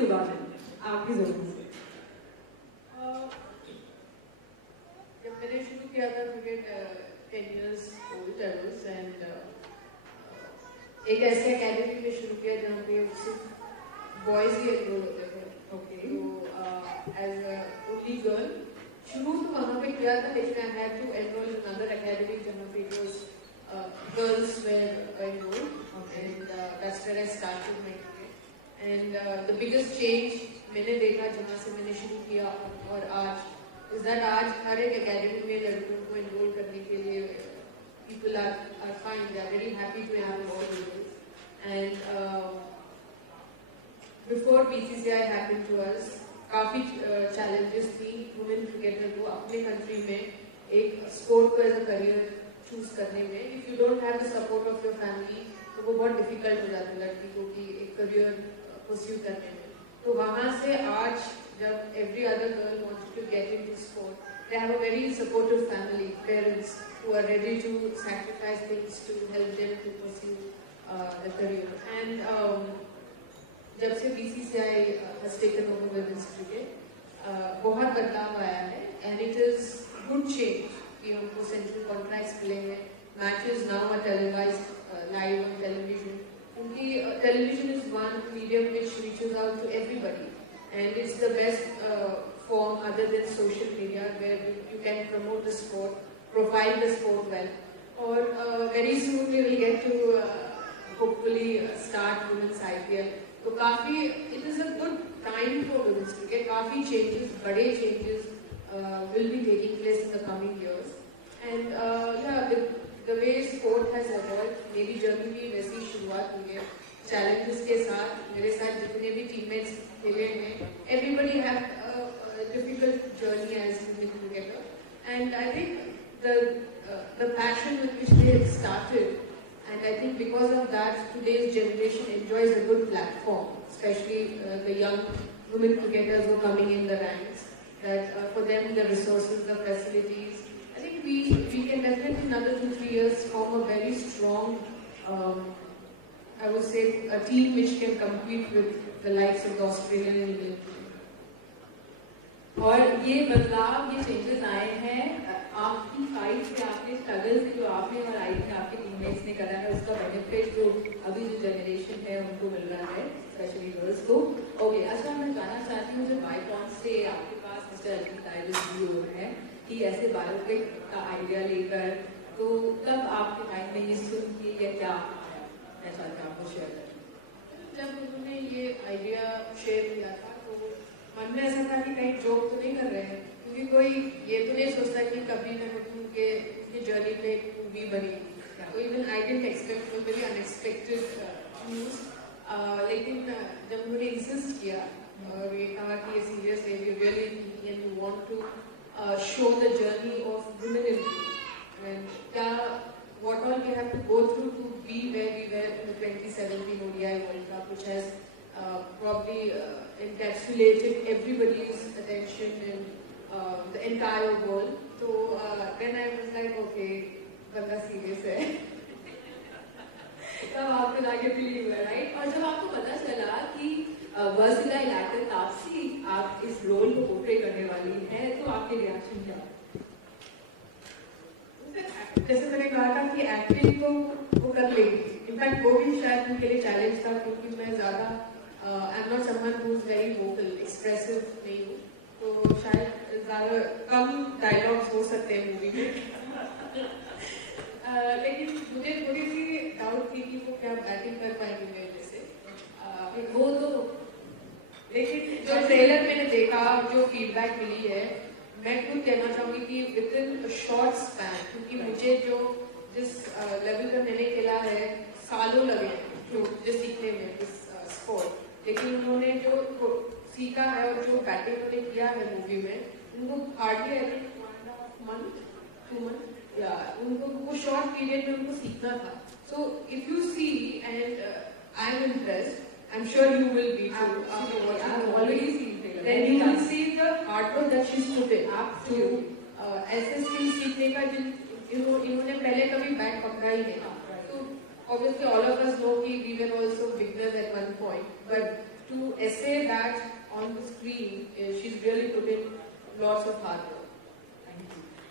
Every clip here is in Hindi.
सुलवा देंगे आपकी जरूरत से। जब मैंने शुरू किया था cricket 10 years old I was and एक ऐसे अकेडमी में शुरू किया जहाँ पे सिर्फ बॉयज ही एनरोल होते थे। ओके, तो एज ओनली गर्ल शुरू तो वहाँ पे किया था, लेकिन I had to enrol in another academy जहाँ पे it was girls were enrolled, and that's where I started my career. And the biggest change मैंने देखा जहाँ से मैंने शुरू किया और आज is that आज हर एक अकेडमी में लड़कियों को enroll करने के लिए people are fine, they are very happy to enroll all girls. And before BCCI happened to us, काफी challenges थी women cricketer को अपने country में एक sport को as a career चूज करने में। If you don't have the support of your family तो वो बहुत डिफिकल्ट हो जाता है लड़की को कि एक करियर परस्यू करने में। तो वहाँ से आज जब every other girl wants to get into sport, they have a very supportive family, parents who are ready to sacrifice things to help them to pursue the career. And जब से BCCI has taken over women's cricket बहुत बदलाव आया है and it is good change कि हमको सेंट्रल कॉन्ट्रैक्ट्स मिलेंगे, matches now are televised live on television, क्योंकि television is one medium which reaches out to everybody and it's the best form other than social media where you can promote the sport, profile the sport well. और very soon we will get to hopefully start women's IPL। तो काफी it is a good time for women's cricket, काफी चेंजेस, बड़े changes will be taking place in the coming years, and yeah, the way sport has evolved, मेरी जर्नी भी वैसी शुरुआत हुई है challenges के साथ। मेरे साथ जितने भी teammates खेले हैं, everybody have a difficult journey as women cricketer, and I think the passion with which they had started, and I think because of that today's generation enjoys a good platform, especially the young women cricketers who are coming in the ranks. That for them the resources, the facilities, I think we can definitely in another 2-3 years form a very strong, I would say a team which can compete with the likes of the Australian and Indian team. और ये बदलाव, ये चेंजेस आए हैं आपकी फाइट से, आपके स्ट्रगल से, जो आपने और आई थी आपके टीममेट्स ने करा है, उसका बेनिफिट जो अभी जो जनरेशन है उनको मिल रहा है, स्पेशली गर्ल्स को। ओके, अच्छा मैं जानना चाहती हूँ जब बाईकॉन से आपके पास मिस्टर अजीत आइलिस भी हो रहे हैं कि ऐसे बायोपिक का आइडिया लेकर, तो तब आपके माइंड में ये सुन के या क्या मैं चाहती हूँ आपको शेयर करें? जब उन्होंने ये आइडिया शेयर किया था तो मन में ऐसा था कि कहीं जोक तो नहीं कर रहे हैं, क्योंकि कोई ये तो नहीं सोचता कि कभी ना कभी के ये जर्नी पे एक मूवी बनी। तो even I didn't expect, very unexpected news. लेकिन जब उन्होंने इंसिस्ट किया और ये कहा कि ये सीरियस है, we really and we want to show the journey of women in and क्या what all we have to go through to be where we were in the 2017 ODI World Cup, which has probably encapsulated everybody's attention in the entire world. So then I was like, okay, बंदा सीरियस है। तब आपको जाके फील हुआ, राइट? और जब आपको पता चला कि वर्सिला इलाकर तापसी आप इस रोल को पोर्ट्रे करने वाली हैं, तो आपके रिएक्शन क्या? जैसे मैंने कहा था कि एक्टिंग तो वो कर लेगी, इनफैक्ट वो भी शायद उनके लिए चैलेंज था, क्योंकि मैं ज़्यादा I am not someone who is very vocal, expressive नहीं हूँ, तो शायद ज़्यादा कम डायलॉग्स हो सकते हैं मूवी में। लेकिन मुझे थोड़ी सी डाउट थी कि वो क्या बैटिंग कर पाएंगे मेरे से, वो तो। लेकिन जो ट्रेलर मैंने देखा, जो फीडबैक मिली है, मैं खुद कहना चाहूंगी कि विद इन शॉर्ट स्पैन, क्योंकि मुझे जो जिस लेवल का मैंने खेला है सालों लगे जो सीखने में इस स्पोर्ट, लेकिन उन्होंने जो सीखा है और जो बैटिंग उन्होंने किया है मूवी में, उनको hardly I think 1.5 month 2 month या उनको वो शॉर्ट पीरियड में उनको सीखना था। So if you see and I am impressed, I am sure you will be too, already seen then you will see the hard work that she's put in to ऐसे स्किल सीखने का इन्होंने पहले कभी बैट पकड़ा ही नहीं। तो obviously all of us know कि we were also beginners at one point, but to essay that on the screen, she's really put in lots of hard work.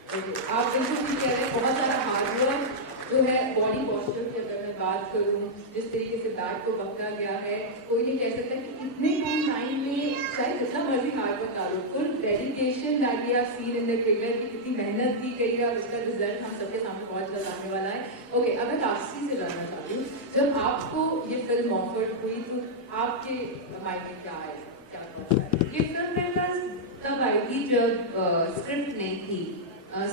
आप बिल्कुल ठीक कह रहे हैं, बहुत सारा हार्डवर्क जो है बॉडी पॉस्चर की अगर मैं बात करूं, जिस तरीके से बैक को पकड़ा गया है, कोई नहीं कह सकता कि इतने कम टाइम में चाहे जितना मर्जी हार्डवर्क डालो, full dedication that we have seen in the trailer की कितनी मेहनत की गई है और उसका रिजल्ट हम सबके सामने बहुत जल्द आने वाला है। ओके, अब मैं तापसी से जानना चाहती हूँ, जब आपको ये फिल्म ऑफर हुई तो आपके माइंड में क्या आया, क्या सोचा? ये फिल्म मेरे पास तब आई थी जब स्क्रिप्ट नहीं थी,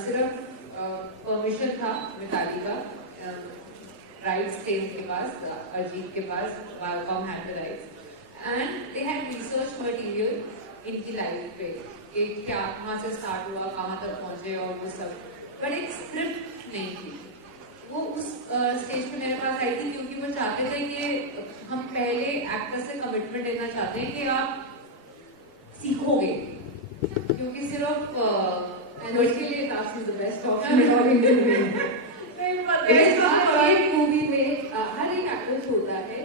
सिर्फ परमिशन था मिताली का, राइट्स थे उनके पास, अजीत के पास, Viacom had the rights and they had research material इनकी लाइफ पे कि क्या कहाँ से स्टार्ट हुआ, कहाँ तक पहुंचे और वो सब, बट एक स्क्रिप्ट नहीं थी। वो उस स्टेज पे मेरे पास आई थी क्योंकि वो चाहते थे कि हम पहले एक्टर से कमिटमेंट लेना चाहते हैं कि आप सीखोगे, क्योंकि सिर्फ उसके लिए तापसी द बेस्ट ऑप्शन है और इंडियन एक मूवी में हर एक एक्टर होता है,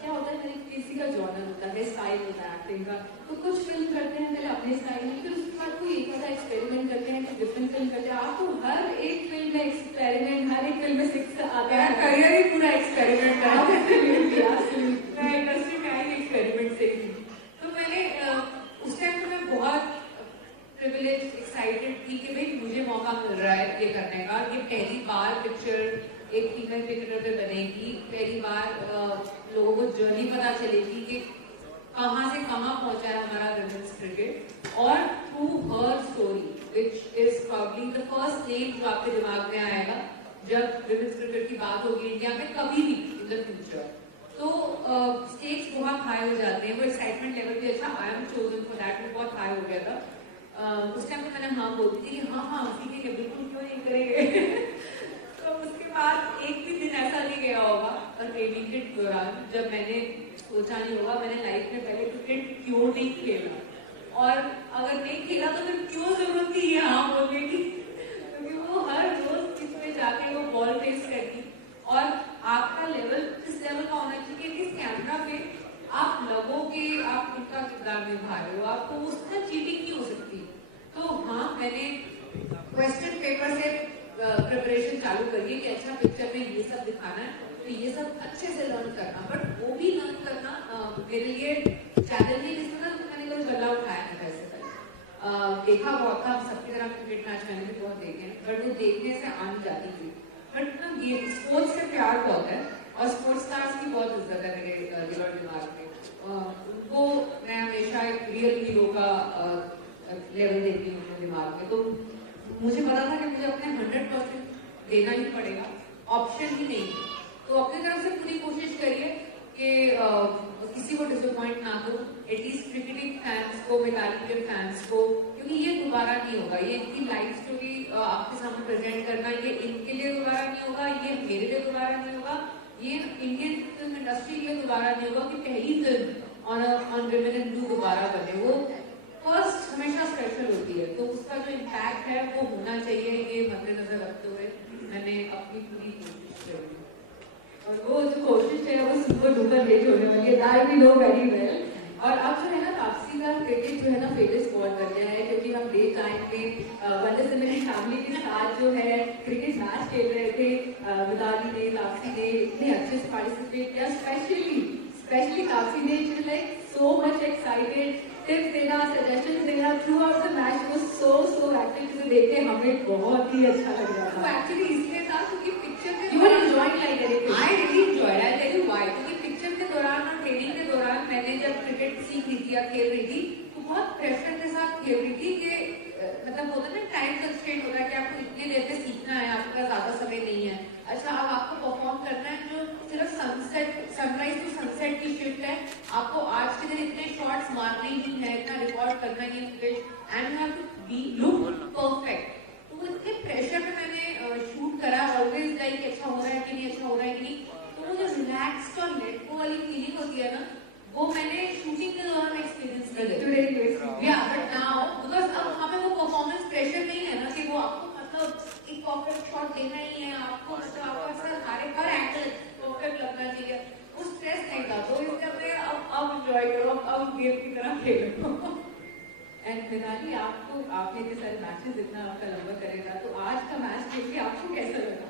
क्या होता है, हर एक किसी का जॉनर होता है, स्टाइल होता है एक्टिंग का, तो कुछ फिल्म करते हैं पहले अपने स्टाइल में, फिर उसके बाद कोई एक ऐसा एक्सपेरिमेंट करते हैं, कुछ डिफरेंट फिल्म करते हैं। आपको हर एक फिल्म में एक्सपेरिमेंट, हर एक फिल्म में सिक्स आता है, करियर ही पूरा एक्सपेरिमेंट है। मैं इंडस्ट्री में आई एक्सपेरिमेंट से ही, तो मैंने उस टाइम तो मैं बहुत प्रिविलेज एक्साइटेड थी कि भाई मुझे मौका मिल रहा है ये करने का, ये पहली बार पिक्चर एक फीमेल क्रिकेटर पे बनेगी, पहली बार लोगों को जर्नी पता चलेगी कि कहाँ से कहाँ पहुंचा है हमारा विमेंस क्रिकेट, और through her story which is probably the first name जो आपके दिमाग में आएगा जब विमेंस क्रिकेट की बात होगी इंडिया में कभी भी इन द फ्यूचर। तो स्टेक्स बहुत हाई हो जाते हैं, वो एक्साइटमेंट लेवल भी अच्छा, I am chosen for that भी बहुत हाई हो गया था। उस टाइम तो मैंने हाँ बोलती थी कि हाँ ठीक है बिल्कुल क्यों नहीं करेंगे। तो उसके बाद एक भी दिन ऐसा नहीं गया होगा ट्रेनिंग के दौरान जब मैंने सोचा नहीं होगा मैंने लाइफ में पहले क्रिकेट क्यों नहीं खेला, और अगर नहीं खेला तो फिर क्यों जरूरत थी ये हाँ बोलने की, क्योंकि वो हर रोज पिच में जाके वो बॉल फेस करती, और आपका लेवल इस लेवल का होना चाहिए कि इस कैमरा पे आप लगोगे आप उनका किरदार निभा रहे हो, आपको उसका चीटिंग नहीं हो सकती। तो हाँ, मैंने क्वेश्चन पेपर से प्रिपरेशन चालू करी कि अच्छा पिक्चर में ये सब दिखाना है तो ये सब अच्छे से लर्न करना, बट वो भी लर्न करना मेरे लिए चैलेंजिंग इसमें ना, मैंने कोई गला उठाया नहीं था इससे पहले। देखा बहुत था, सबकी तरह क्रिकेट मैच मैंने भी बहुत देखे हैं, बट वो देखने से आनी जाती थी, बट ना ये स्पोर्ट्स से प्यार बहुत है और स्पोर्ट्स स्टार्स की बहुत इज्जत है मेरे दिल और दिमाग में। उनको मैं हमेशा एक रियल हीरो का लेवल देती हूँ अपने दिमाग में, तो मुझे पता था कि मुझे अपने 100% देना ही पड़ेगा, ऑप्शन ही नहीं है। तो अपनी तरफ से पूरी कोशिश करिए कि किसी को डिसअपॉइंट ना करो, एटलीस्ट क्रिकेटिंग फैंस को, मिताली के फैंस को, क्योंकि ये दोबारा नहीं होगा, ये इनकी लाइफ स्टोरी आपके सामने प्रेजेंट करना, ये इनके लिए दोबारा नहीं होगा, ये मेरे लिए दोबारा नहीं होगा, ये इंडियन फिल्म इंडस्ट्री के लिए दोबारा नहीं होगा कि पहली film on women in blue दोबारा बने। वो फर्स्ट हमेशा स्पेशल होती है, तो उसका जो इम्पैक्ट है वो होना चाहिए, ये मद्देनजर रखते हुए मैंने अपनी पूरी कोशिश करी, और वो जो कोशिश है वो सुपर डुपर हिट होने वाली है, that we know very well. और अब जो है ना तापसी का क्रिकेट जो है ना फेमस बहुत कर गया है, क्योंकि हम डे टाइम में वजह से मेरी फैमिली के साथ जो है क्रिकेट मैच खेल रहे थे, मिताली ने, तापसी ने इतने अच्छे से पार्टिसिपेट किया, स्पेशली तापसी ने like so much excited, tips देना, सजेशंस देना थ्रू आउट द मैच, वो सो एक्टिव, जिसे देख के हमें बहुत ही अच्छा लग रहा था। एक्चुअली इसलिए था क्योंकि पिक्चर में you are enjoying like anything, I really enjoyed, I tell you why, क्योंकि पिक्चर के दौरान और ट्रेनिंग के दौरान मैंने जब क्रिकेट सीख रही थी या खेल रही थी तो बहुत प्रेशर के साथ खेल रही थी कि मतलब होता है ना टाइम कंस्ट्रेंट होता है कि आपको इतनी देर में सीखना है, आपके पास ज्यादा समय नहीं है। अच्छा, अब आपको परफॉर्म करना है जो सिर्फ सनराइज टू सनसेट की शिफ्ट है, आपको आज के दिन इतने शॉट्स मारने ही है, इतना रिकॉर्ड करना ही है, and you have to be look perfect. तो वो इतने प्रेशर में मैंने शूट करा, ऑलवेज लाइक अच्छा हो रहा है कि नहीं, अच्छा हो रहा है कि नहीं, तो वो जो रिलैक्स्ड और लेट गो वाली फीलिंग होती है ना, वो मैंने शूटिंग के दौरान एक्सपीरियंस की है। बट नाउ बिकॉज अब हमें वो परफॉर्मेंस प्रेशर नहीं है ना कि वो आपको मतलब एक परफेक्ट शॉट देना ही है, आपको मतलब आपका हर एंगल परफेक्ट लगना चाहिए, वो स्ट्रेस नहीं था, तो इसलिए अब एंजॉय करो ऑफ गेम की तरह खेलो। एंड मिताली, आपको आपने इतने सारे मैचेस इतना आपका लंबा करेगा, तो आज का मैच देख के आपको कैसा लगा?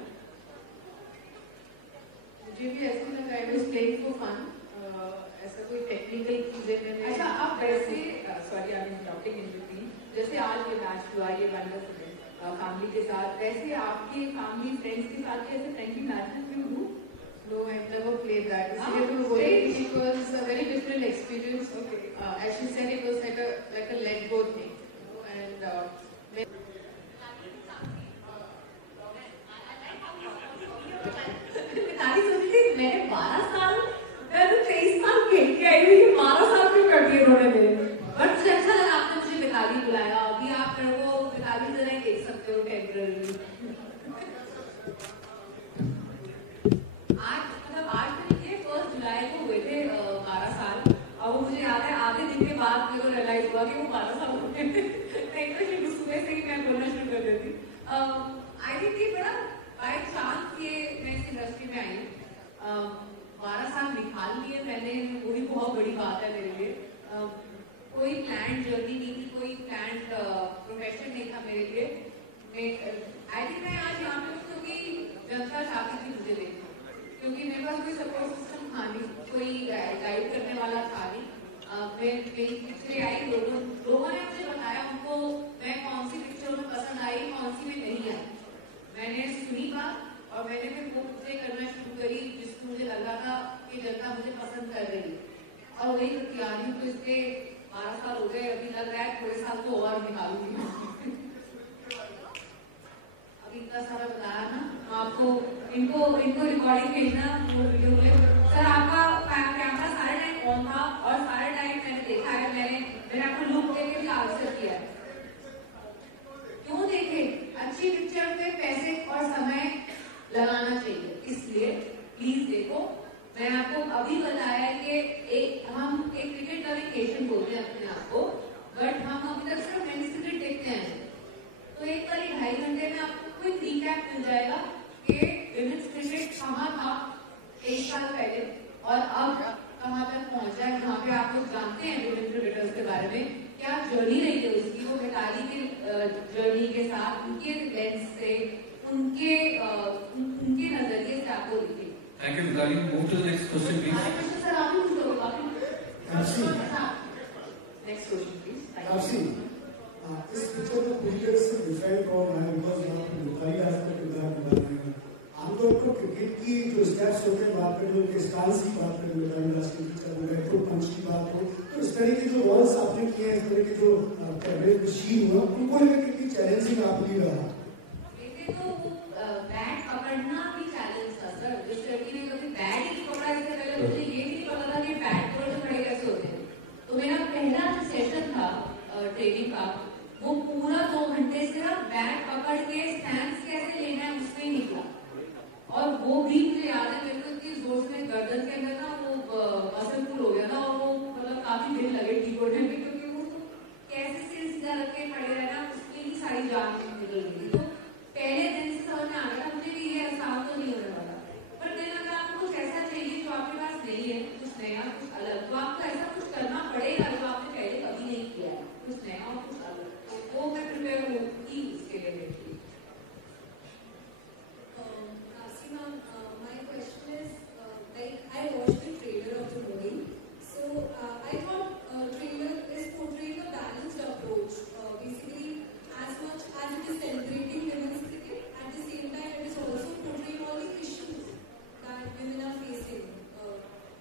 मुझे भी ऐसा लगा, I was playing for fun, ऐसा कोई टेक्निकल चीजें मैंने। अच्छा, आप वैसे sorry I am interrupting in between, जैसे आज ये मैच हुआ, ये वंडरफुल फैमिली के साथ, वैसे आपके फैमिली फ्रेंड्स के साथ ऐसे फ्रेंडली मैचेस में हुआ? No, I've never played that. It was a very different experience. Okay. As she said, it was like a let go thing. And मैंने 12 साल, मैं तो 23 साल खेल के आई हुई, 12 साल क्यों कर दिए उन्होंने मेरे। बट मुझे अच्छा लगा आपने मुझे मिताली बुलाया। अभी आप मेरे को मिताली जरा ही देख सकते हो टेम्पररी। आज तरीके 1 जुलाई को हुए थे 12 साल, और वो मुझे याद है आधे दिन के बाद मेरे को रियलाइज हुआ कि वो 12 साल हो गए। नहीं तो शुरू सुबह से ही मैं बोलना शुरू कर देती। आई थिंक ये बड़ा बाय चांस ये मैं इस इंडस्ट्री में आई। 12 साल निकाल लिए मैंने, वो भी बहुत बड़ी बात है मेरे लिए। कोई प्लान जर्नी नहीं थी, कोई प्लान प्रोफेशन नहीं था मेरे लिए। आई थिंक मैं आज यहाँ पे हूँ क्योंकि जनता चाहती थी मुझे देखना, क्योंकि मेरे पास कोई सपोर्ट सिस्टम था नहीं, कोई गाइड करने वाला था नहीं। मेरी पिक्चरें आई, लोगों ने मुझे बताया उनको मैं कौन सी पिक्चर में पसंद आई, कौन सी में नहीं आई। मैंने सुनी बात और मैंने फिर वो पिक्चरें करना शुरू करी जिसको मुझे लगा था कि जनता मुझे पसंद कर रही, और वही तो तैयारी हूँ। तो इसके 12 साल हो गए, अभी लग रहा है थोड़े साल तो और निकालूंगी। इतना सारा बताया ना आपको, इनको रिकॉर्डिंग भेजना वो वीडियो में। सर आपका कैमरा सारे टाइम ऑन था और सारे टाइम मैंने देखा है, मैंने आपको लुक देख के भी आंसर किया है। क्यों देखे? अच्छी पिक्चर पे पैसे और समय लगाना चाहिए, इसलिए प्लीज देखो। मैंने आपको अभी बताया कि हम एक क्रिकेट का वेकेशन बोलते हैं अपने आप को, बट हम अभी तक सिर्फ मेंस क्रिकेट देखते हैं। तो एक बार 2.5 घंटे में आपको कोई रिकैप मिल जाएगा कि विमेंस क्रिकेट कहाँ था 1 साल पहले और अब कहाँ तक पहुंचा है, जहाँ पे आप लोग जानते हैं विमेन क्रिकेटर्स के बारे में, क्या जर्नी रही है उसकी, वो मिताली की जर्नी के साथ, उनके लेंस से, उनके नजरिए से आपको दिखे। Thank you, Mitali. Move to the next question, please. Sir आप ही पूछो, आप ही। Next question please. काशी, इस पिक्चर को पूरी तरह से डिफाइन कौन है? बिकॉज यहाँ पर मिताली आज का किरदार निभा रही है। आमतौर पर क्रिकेट की जो स्टेप्स होते हैं, बात करें उनके स्टाइल्स की बात करें, मिताली आज की पिक्चर में रेट्रो पंच की बात हो, तो इस तरह के जो रॉल्स आपने किए हैं, इस तरह के जो कैमरे मशीन हुआ, उनको लेकर कितनी चैलेंजिंग आपके लिए रहा? बैट पकड़ना भी चैलेंज था सर। जिस लड़की ने कभी बैट ही पकड़ा, इससे पहले मुझे ये नहीं पता था कि बैट बॉल से खड़े कैसे होते हैं। तो मेरा पहला जो सेशन था ट्रेनिंग का, वो पूरा 2 घंटे सिर्फ बैट पकड़ के स्टैंड्स कैसे लेना है उसमें ही निकला। और वो भी मुझे याद है, मेरे को इतनी जोर से गर्दन के अंदर ना वो मसल पुल हो गया था, और वो मतलब काफी दिन लगे ठीक होने में, क्योंकि वो कैसे सिर सीधा रख के खड़े रहना, उसमें ही सारी जान निकल गई। तो पहले दिन से समझ में आ गया मुझे कि ये आसान तो नहीं होने वाला। पर दिन अगर आपको कुछ ऐसा चाहिए जो आपके पास नहीं है, कुछ नया कुछ अलग, तो आपको ऐसा कुछ करना पड़ेगा जो आपने पहले कभी नहीं किया है, कुछ नया और कुछ अलग। वो मैं प्रिपेयर होगी उसके लिए। My question is, like I watched the trailer of the movie, so I thought trailer is portraying a balanced approach. Basically, as much as it is celebrating women's cricket, at the same time it is also portraying all the issues that women are facing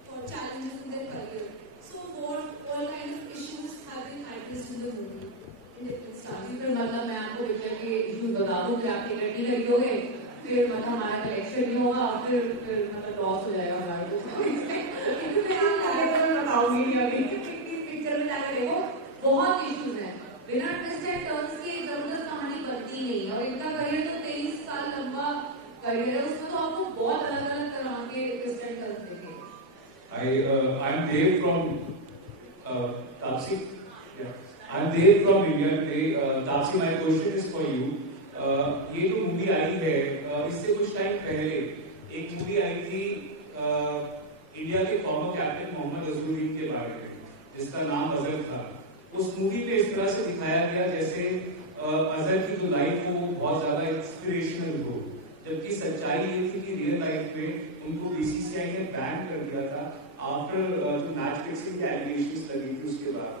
for challenges in their career. So, what all kind of issues have been addressed in the movie? मतलब मैं आपको पिक्चर के इश्यूज बता दूं कि आप टिकट नहीं खरीदोगे, फिर मतलब हमारा कलेक्शन नहीं होगा, और फिर मतलब लॉस हो जाएगा हमारे को। बताऊंगी अभी पिक्चर में जाकर देखो, बहुत इश्यूज हैं। बिना ट्विस्ट एंड टर्न्स की जबरदस्त कहानी बनती नहीं है, और इनका करियर तो 23 साल लंबा करियर है, उसमें तो आपको बहुत अलग अलग तरह के ट्विस्ट एंड टर्न्स देखेंगे। I'm Dave from Tapsi. I'm Dave from India today. Tapsi, my question is for you. ये जो मूवी आई है, इससे कुछ टाइम पहले एक मूवी आई थी इंडिया के फॉर्मर कैप्टन मोहम्मद अजहरुद्दीन के बारे में, जिसका नाम अजहर था। उस मूवी पे इस तरह से दिखाया गया जैसे अजहर की जो लाइफ हो वो बहुत ज्यादा इंस्पिरेशनल हो, जबकि सच्चाई ये थी कि रियल लाइफ में उनको बीसीसीआई ने बैन कर दिया था आफ्टर जो मैच फिक्सिंग के एलिगेशंस लगी थी उसके बाद।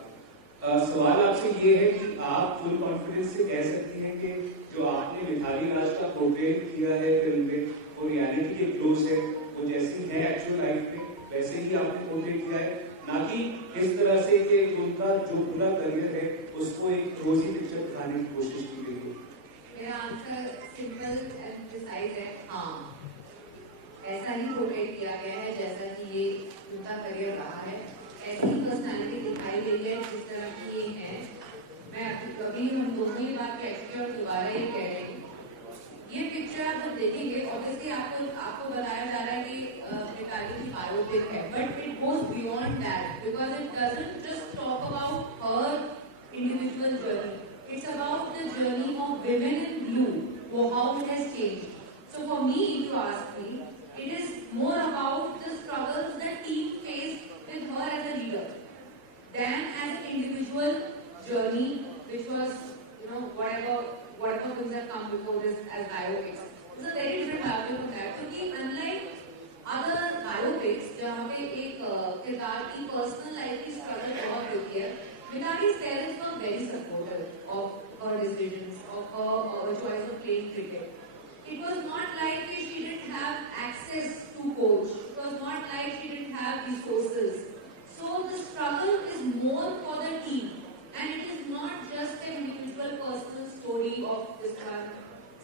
सवाल आपसे ये है कि आप फुल कॉन्फिडेंस से कह सकती हैं कि जो आपने मिथाली राज का पोर्ट्रेट किया है फिल्म में वो रियलिटी के क्लोज है, वो जैसी है एक्चुअल लाइफ में वैसे ही आपने पोर्ट्रेट किया है, ना कि इस तरह से कि उनका जो पूरा करियर है उसको एक रोजी पिक्चर दिखाने की कोशिश की गई है? मेरा आंसर सिंपल एंड प्रिसाइज है, हाँ, ऐसा ही पोर्ट्रेट किया गया है जैसा कि ये उनका करियर रहा है, ऐसी पर्सनालिटी दिखाई गई है जिस तरह की ये है। मैं कभी हम दोनों ही बात कहते और दोबारा ही कह रही हूँ, ये पिक्चर आप जब देखेंगे ऑब्वियसली आपको बताया जा रहा है कि मिताली की बायोपिक है, but it goes beyond that because it doesn't just talk about her individual journey, it's about the journey of women in blue, how it has changed. So for me, if you ask me, it is more about the struggles that team faced with her as a leader than as an individual journey, which was, whatever things have come before this as biopics. It's a very different biopic from that. क्योंकि unlike other biopics, जहाँ पे एक किरदार की personal life की struggle बहुत होती है, Minali's parents were very supportive of her decisions, of her choice of playing cricket. It was not like she didn't have access to coach. It was not like she didn't have resources. So the struggle is more for the team, and it is not just an individual personal story of this one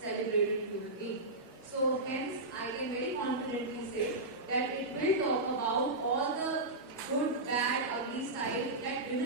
celebrated human being. So hence, I can very confidently say that it will talk about all the good, bad, ugly side that women